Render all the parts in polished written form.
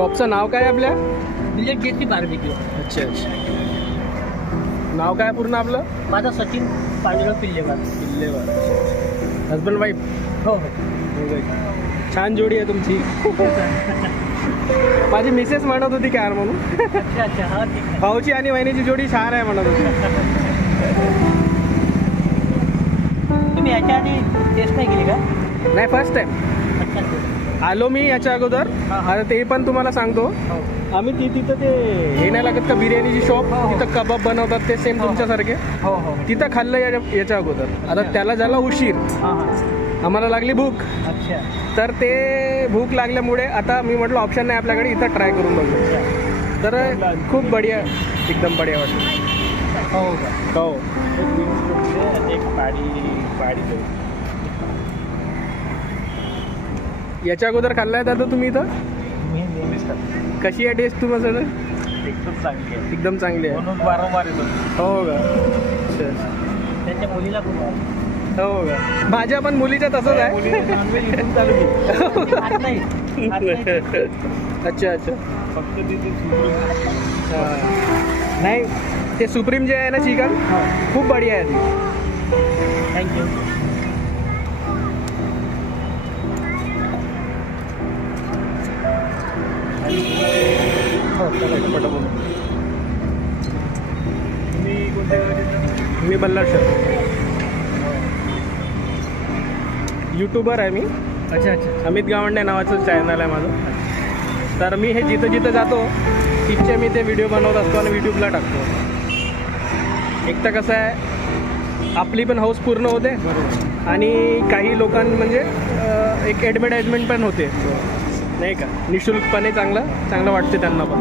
शॉपचं नाव काय आपल्या? बिलेट जेसी बार्बिक्यू. अच्छा अच्छा. नाव काय पूर्ण आपलं? माझा सचिन पांडुरंग पिल्लेवार. Husband wife? हो छान जोडी आहे तुमची. माझी मिसेस म्हणत होती कार म्हणून. अच्छा अच्छा. हा ठीक आहे. भाऊची आणि वहिनीची जोडी छान आहे म्हणत होती. तुम्ही याच्या आधी टेस्ट नाही केली का? नाही, फर्स्ट टाइम आलो मी याच्या अगोदर. आता ते पण तुम्हाला सांगतो. आम्ही तिथं ते हे नाही लागत का बिर्याणीची शॉप, तिथं कबाब बनवतात ते सेम तुमच्यासारखे. तिथं खाल्लं याच्या अगोदर. आता त्याला झाला उशीर, आम्हाला लागली भूक. अच्छा. तर ते भूक लागल्यामुळे आता मी म्हटलं ऑप्शन नाही आपल्याकडे, इथं ट्राय करून बघू. तर खूप बढिया, एकदम बढिया वाटलं. हो का? हो. एक पाडी याच्या अगोदर खाल्लाय दादा तुम्ही इथं? मी नेहमीच खातो. कशी आहे टेस्ट तुम्हाला? एकदम चांगली आहे. एकदम चांगली आहे. म्हणून वारंवार येतो. हो का? त्यांच्या मुलीला खूप हो का? माझ्या पण मुलीच्या तसंच आहे. नॉनव्हेज इथून चालू केली. अच्छा अच्छा. फक्त तिथे नाही, ते सुप्रीम जे आहे ना चिकन, खूप बढिया आहे ती. थँक्यू. मी बल्लारशा, यूट्यूबर आहे मी. अच्छा अच्छा. अमित गावंडे नावाचं चॅनल आहे माझं. तर मी हे जिथं जिथं जातो तिथचे मी ते व्हिडिओ बनवत असतो आणि यूट्यूबला टाकतो. एक तर कसं आहे, आपली पण हाऊस पूर्ण होते आणि काही लोकांना एक ॲडव्हर्टाइजमेंट पण होते, नाही का? निशुल्कपणे चांगलं वाटते त्यांना पण.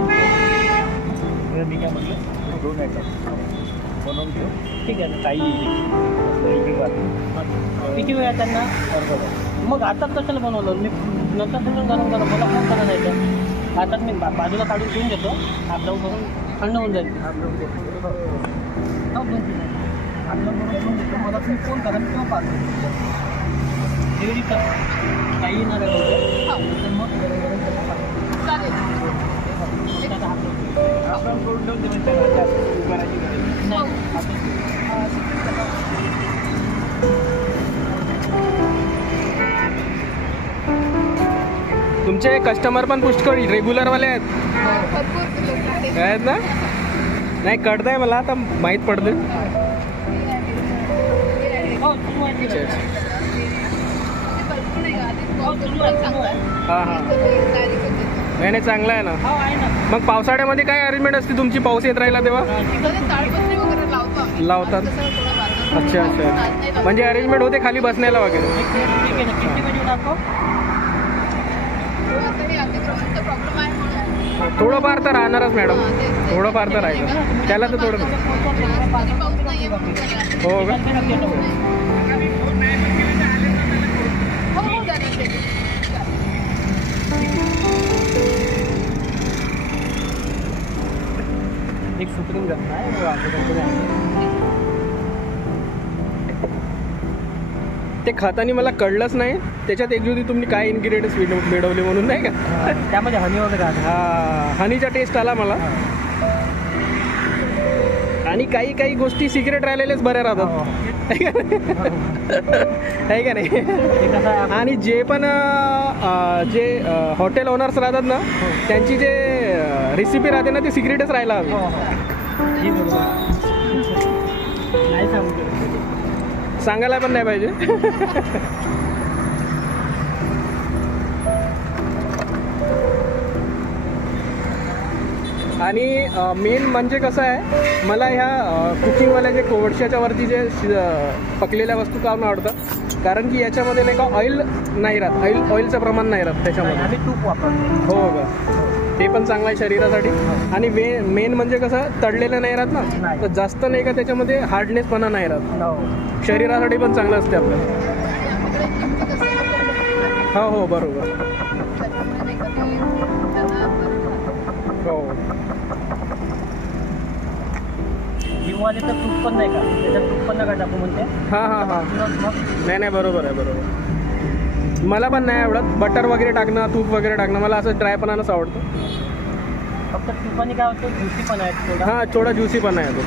मी काय म्हटलं, दोन आयटम बनवून घेऊ. ठीक आहे ना. काही किती वेळा त्यांना मग आता कशाला बनवलं मी? नंतर सगळं गरम मला फोन करायला जायचं. आता मी बाजूला काढून ठेवून देतो. आपलं करून थंड होऊन जाईल. आपलं करून मला तुम्ही फोन करा किंवा पाठवा. डेअरी कर काही येणार आहे मग चालेल. आपण करून ठेवते म्हणजे करायची नाही. तुमचे कस्टमर पण पुष्कळ रेग्युलरवाले आहेत ना? नाही, कळतंय मला, आता माहीत पडते. हां हां. नाही, चांगलं आहे ना. मग पावसाळ्यामध्ये काय अरेंजमेंट असते तुमची? पाऊस येत राहिला तेव्हा लावतात? अच्छा अच्छा. म्हणजे अरेंजमेंट होते खाली बसण्याला वगैरे? थोडंफार तर राहणारच मॅडम, थोडंफार तर राहील. त्याला तर थोडं. हो का? एक सुप्रीम घटना आहे. ते खाताना मला कळलंच नाही त्याच्यात एकजुती तुम्ही काय इन्ग्रेडियंट्स मिळवले म्हणून, नाही का? त्यामध्ये हनी वगैरे. हा, हनीचा टेस्ट आला मला. आणि काही गोष्टी सिक्रेट राहिलेल्याच बऱ्या राहतात, आहे का नाही? आणि जे पण जे हॉटेल ओनर्स राहतात ना, त्यांची जे रेसिपी राहते ना, ती सिक्रेटच राहायला हवी. सांगायला पण नाही पाहिजे. आणि मेन म्हणजे कसं आहे, मला ह्या कुकिंगवाल्या जे कोळशाच्या वरती जे पकलेल्या वस्तू काढून आवडतात, कारण की याच्यामध्ये नाही का ऑइल नाही राहत, ऑइलचं प्रमाण नाही राहत त्याच्यामध्ये. आम्ही तूप वापरतो. हो का? ते पण चांगलं आहे शरीरासाठी. आणि मेन म्हणजे कसं, तळलेलं नाही राहत ना, तर जास्त नाही का त्याच्यामध्ये हार्डनेसपणा नाही राहत. शरीरासाठी पण चांगलं असते आपल्याला. हो बरोबर. हो. तर तूप पण नाही का, त्याच्यात तूप पण नका टाकू म्हणते. हां. नाही बरोबर आहे. मला पण नाही आवडत बटर वगैरे टाकणं, तूप वगैरे टाकणं, मला असं ड्रायपणानंच आवडतं. फक्त तुपाने काय होतं, ज्युसी पण आहे थोडा. हां, थोडा ज्युसी पण आहे तो.